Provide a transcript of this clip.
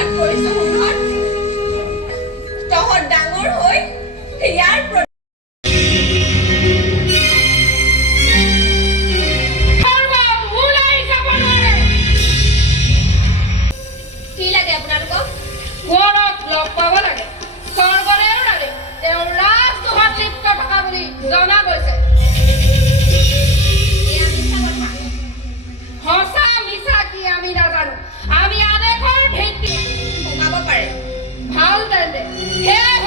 উৎপাত কৰিছ ঘৰত তহঁত ডাঙৰ হৈ ইয়াৰ কি লাগে আপোনালোকক ঘৰত লগ পাব লাগে স্বৰ্গদেউ লাগে তেওঁ ৰাজদোহত লিপ্ত থকা বুলি জনা গৈছে সঁচা মিছা কি আমি নাজানো আমি আদেশৰ ভিত্তি সোমাব পাৰে ভাল তেন্তে সেই